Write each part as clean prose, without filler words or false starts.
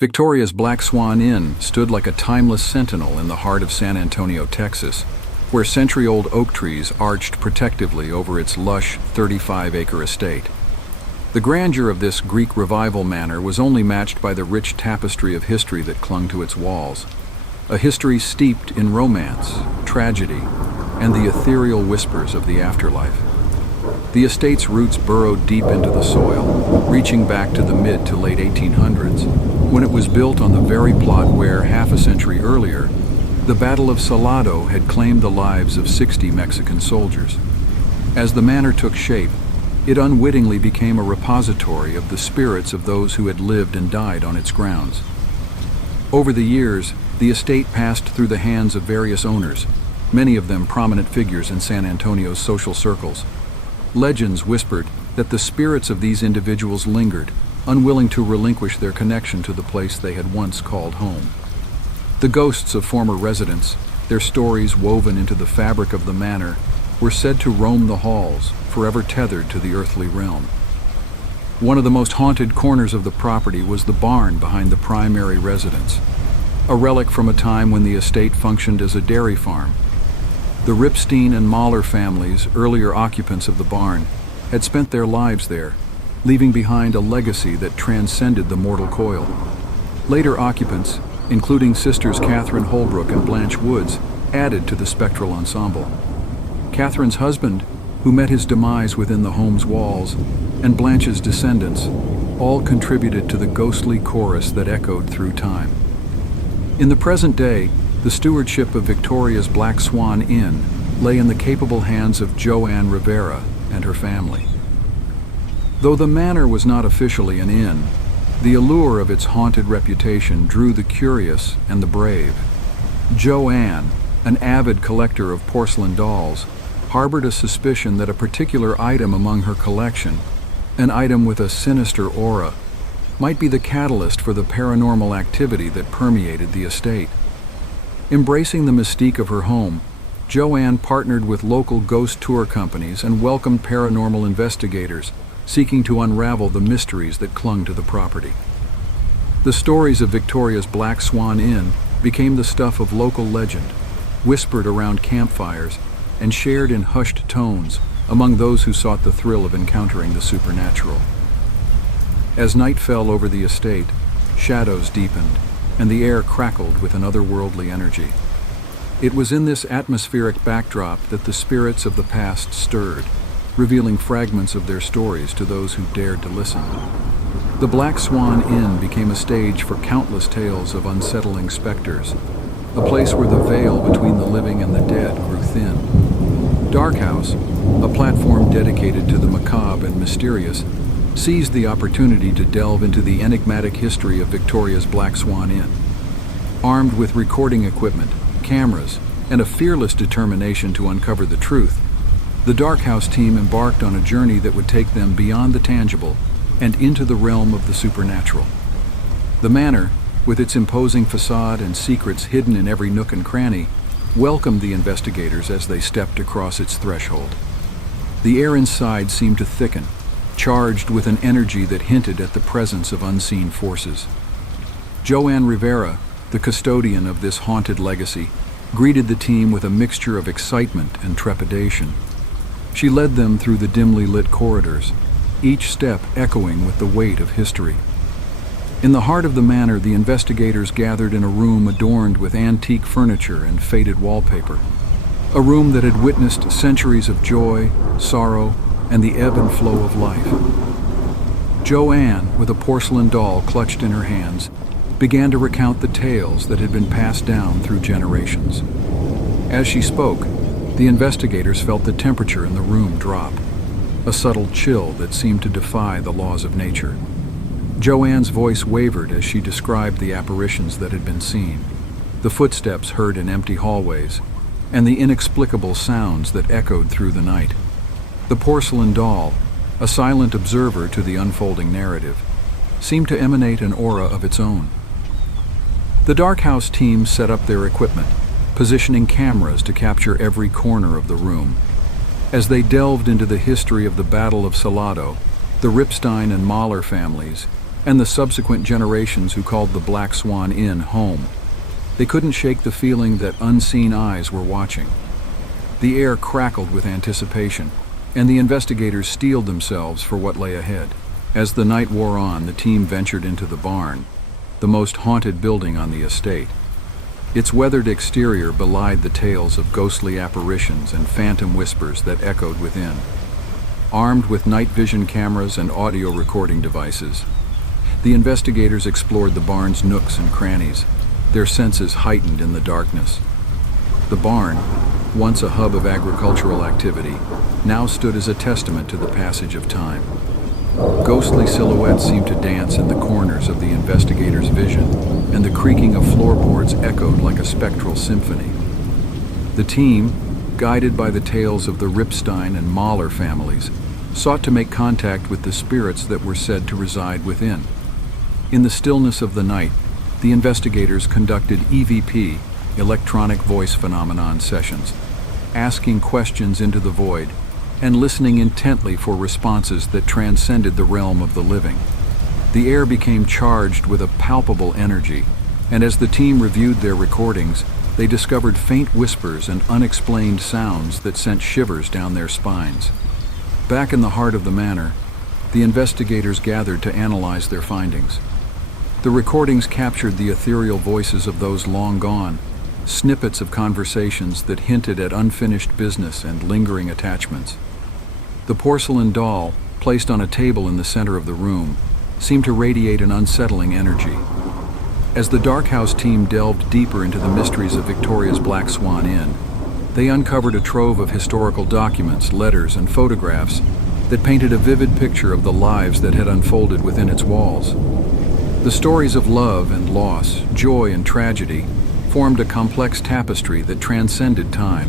Victoria's Black Swann Inn stood like a timeless sentinel in the heart of San Antonio, Texas, where century-old oak trees arched protectively over its lush 35-acre estate. The grandeur of this Greek Revival manor was only matched by the rich tapestry of history that clung to its walls, a history steeped in romance, tragedy, and the ethereal whispers of the afterlife. The estate's roots burrowed deep into the soil, reaching back to the mid to late 1800s, when it was built on the very plot where, half a century earlier, the Battle of Salado had claimed the lives of 60 Mexican soldiers. As the manor took shape, it unwittingly became a repository of the spirits of those who had lived and died on its grounds. Over the years, the estate passed through the hands of various owners, many of them prominent figures in San Antonio's social circles. Legends whispered that the spirits of these individuals lingered, unwilling to relinquish their connection to the place they had once called home. The ghosts of former residents, their stories woven into the fabric of the manor, were said to roam the halls, forever tethered to the earthly realm. One of the most haunted corners of the property was the barn behind the primary residence, a relic from a time when the estate functioned as a dairy farm. The Ripstein and Mahler families, earlier occupants of the barn, had spent their lives there, leaving behind a legacy that transcended the mortal coil. Later occupants, including sisters Catherine Holbrook and Blanche Woods, added to the spectral ensemble. Catherine's husband, who met his demise within the home's walls, and Blanche's descendants, all contributed to the ghostly chorus that echoed through time. In the present day, the stewardship of Victoria's Black Swann Inn lay in the capable hands of Joanne Rivera and her family. Though the manor was not officially an inn, the allure of its haunted reputation drew the curious and the brave. Joanne, an avid collector of porcelain dolls, harbored a suspicion that a particular item among her collection, an item with a sinister aura, might be the catalyst for the paranormal activity that permeated the estate. Embracing the mystique of her home, Joanne partnered with local ghost tour companies and welcomed paranormal investigators seeking to unravel the mysteries that clung to the property. The stories of Victoria's Black Swann Inn became the stuff of local legend, whispered around campfires and shared in hushed tones among those who sought the thrill of encountering the supernatural. As night fell over the estate, shadows deepened, and the air crackled with an otherworldly energy. It was in this atmospheric backdrop that the spirits of the past stirred, revealing fragments of their stories to those who dared to listen. The Black Swann Inn became a stage for countless tales of unsettling specters, a place where the veil between the living and the dead grew thin. Dark House, a platform dedicated to the macabre and mysterious, seized the opportunity to delve into the enigmatic history of Victoria's Black Swann Inn. Armed with recording equipment, cameras, and a fearless determination to uncover the truth, the Dark House team embarked on a journey that would take them beyond the tangible and into the realm of the supernatural. The manor, with its imposing facade and secrets hidden in every nook and cranny, welcomed the investigators as they stepped across its threshold. The air inside seemed to thicken, charged with an energy that hinted at the presence of unseen forces. Joanne Rivera, the custodian of this haunted legacy, greeted the team with a mixture of excitement and trepidation. She led them through the dimly lit corridors, each step echoing with the weight of history. In the heart of the manor, the investigators gathered in a room adorned with antique furniture and faded wallpaper, a room that had witnessed centuries of joy, sorrow, and the ebb and flow of life. Joanne, with a porcelain doll clutched in her hands, began to recount the tales that had been passed down through generations. As she spoke, the investigators felt the temperature in the room drop, a subtle chill that seemed to defy the laws of nature. Joanne's voice wavered as she described the apparitions that had been seen, the footsteps heard in empty hallways, and the inexplicable sounds that echoed through the night. The porcelain doll, a silent observer to the unfolding narrative, seemed to emanate an aura of its own. The Dark House team set up their equipment, positioning cameras to capture every corner of the room. As they delved into the history of the Battle of Salado, the Ripstein and Mahler families, and the subsequent generations who called the Black Swan Inn home. They couldn't shake the feeling that unseen eyes were watching. The air crackled with anticipation, and the investigators steeled themselves for what lay ahead. As the night wore on, the team ventured into the barn, the most haunted building on the estate. Its weathered exterior belied the tales of ghostly apparitions and phantom whispers that echoed within. Armed with night vision cameras and audio recording devices, the investigators explored the barn's nooks and crannies, their senses heightened in the darkness. The barn, once a hub of agricultural activity, now stood as a testament to the passage of time. Ghostly silhouettes seemed to dance in the corners of the investigators' vision, and the creaking of floorboards echoed like a spectral symphony. The team, guided by the tales of the Ripstein and Mahler families, sought to make contact with the spirits that were said to reside within. In the stillness of the night, the investigators conducted EVP, electronic voice phenomenon sessions, asking questions into the void and listening intently for responses that transcended the realm of the living. The air became charged with a palpable energy, and as the team reviewed their recordings, they discovered faint whispers and unexplained sounds that sent shivers down their spines. Back in the heart of the manor, the investigators gathered to analyze their findings. The recordings captured the ethereal voices of those long gone, snippets of conversations that hinted at unfinished business and lingering attachments. The porcelain doll, placed on a table in the center of the room, seemed to radiate an unsettling energy. As the Dark House team delved deeper into the mysteries of Victoria's Black Swan Inn, they uncovered a trove of historical documents, letters, and photographs that painted a vivid picture of the lives that had unfolded within its walls. The stories of love and loss, joy and tragedy, formed a complex tapestry that transcended time.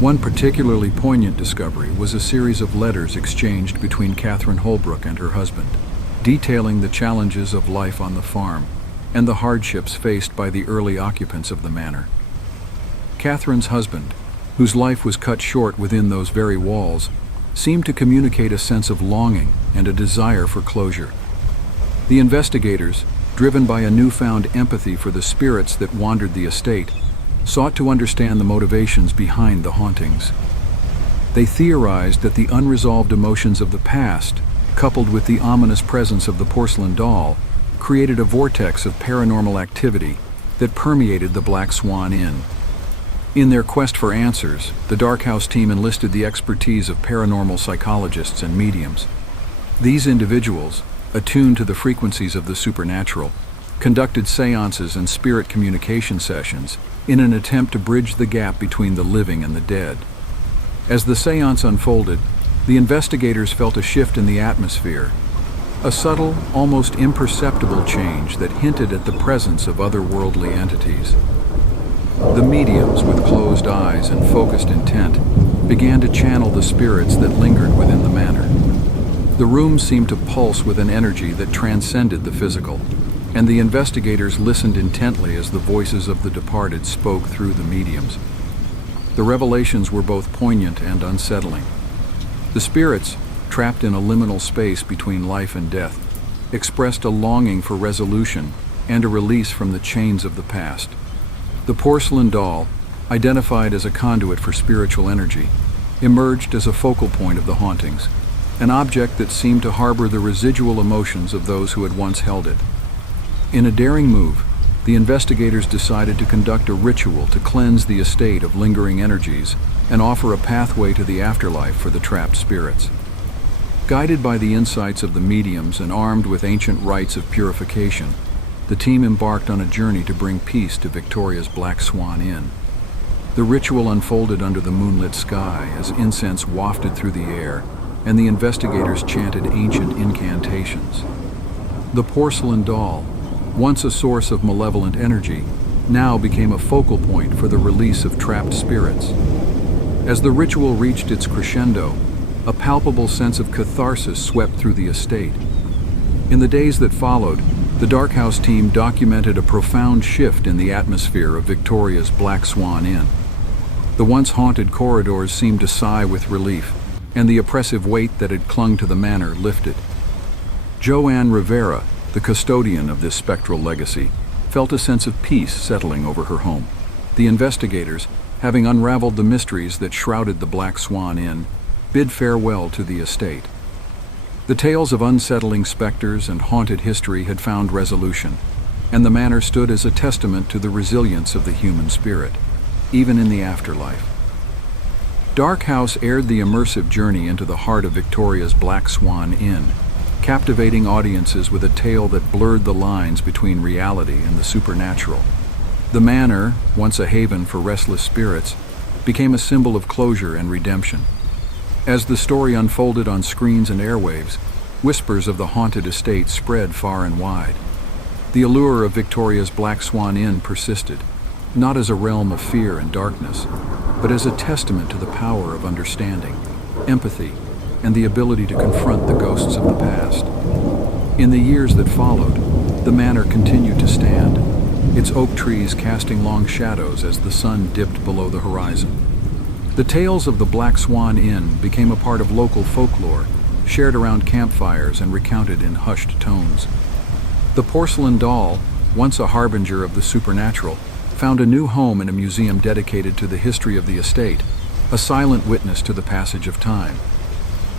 One particularly poignant discovery was a series of letters exchanged between Catherine Holbrook and her husband, detailing the challenges of life on the farm and the hardships faced by the early occupants of the manor. Catherine's husband, whose life was cut short within those very walls, seemed to communicate a sense of longing and a desire for closure. The investigators, driven by a newfound empathy for the spirits that wandered the estate, sought to understand the motivations behind the hauntings. They theorized that the unresolved emotions of the past, coupled with the ominous presence of the porcelain doll, created a vortex of paranormal activity that permeated the Black Swan Inn. In their quest for answers, the Dark House team enlisted the expertise of paranormal psychologists and mediums. These individuals, attuned to the frequencies of the supernatural, conducted seances and spirit communication sessions in an attempt to bridge the gap between the living and the dead. As the seance unfolded, the investigators felt a shift in the atmosphere, a subtle, almost imperceptible change that hinted at the presence of otherworldly entities. The mediums, with closed eyes and focused intent, began to channel the spirits that lingered within the manor. The room seemed to pulse with an energy that transcended the physical, and the investigators listened intently as the voices of the departed spoke through the mediums. The revelations were both poignant and unsettling. The spirits, trapped in a liminal space between life and death, expressed a longing for resolution and a release from the chains of the past. The porcelain doll, identified as a conduit for spiritual energy, emerged as a focal point of the hauntings, an object that seemed to harbor the residual emotions of those who had once held it. In a daring move, the investigators decided to conduct a ritual to cleanse the estate of lingering energies and offer a pathway to the afterlife for the trapped spirits. Guided by the insights of the mediums and armed with ancient rites of purification, the team embarked on a journey to bring peace to Victoria's Black Swan Inn. The ritual unfolded under the moonlit sky as incense wafted through the air, and the investigators chanted ancient incantations. The porcelain doll, once a source of malevolent energy, now became a focal point for the release of trapped spirits. As the ritual reached its crescendo, a palpable sense of catharsis swept through the estate. In the days that followed, the Dark House team documented a profound shift in the atmosphere of Victoria's Black Swan Inn. The once haunted corridors seemed to sigh with relief, and the oppressive weight that had clung to the manor lifted. Joanne Rivera, the custodian of this spectral legacy, felt a sense of peace settling over her home. The investigators, having unraveled the mysteries that shrouded the Black Swan Inn, bid farewell to the estate. The tales of unsettling specters and haunted history had found resolution, and the manor stood as a testament to the resilience of the human spirit, even in the afterlife. Dark House aired the immersive journey into the heart of Victoria's Black Swan Inn, captivating audiences with a tale that blurred the lines between reality and the supernatural. The manor, once a haven for restless spirits, became a symbol of closure and redemption. As the story unfolded on screens and airwaves, whispers of the haunted estate spread far and wide. The allure of Victoria's Black Swan Inn persisted, not as a realm of fear and darkness, but as a testament to the power of understanding, empathy, and the ability to confront the ghosts of the past. In the years that followed, the manor continued to stand, its oak trees casting long shadows as the sun dipped below the horizon. The tales of the Black Swan Inn became a part of local folklore, shared around campfires and recounted in hushed tones. The porcelain doll, once a harbinger of the supernatural, found a new home in a museum dedicated to the history of the estate, a silent witness to the passage of time.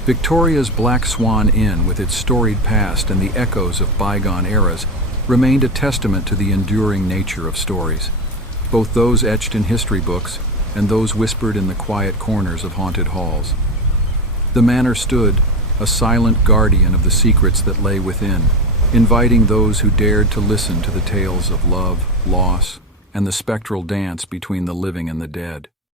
Victoria's Black Swan Inn, with its storied past and the echoes of bygone eras, remained a testament to the enduring nature of stories, both those etched in history books and those whispered in the quiet corners of haunted halls. The manor stood, a silent guardian of the secrets that lay within, inviting those who dared to listen to the tales of love, loss, and the spectral dance between the living and the dead.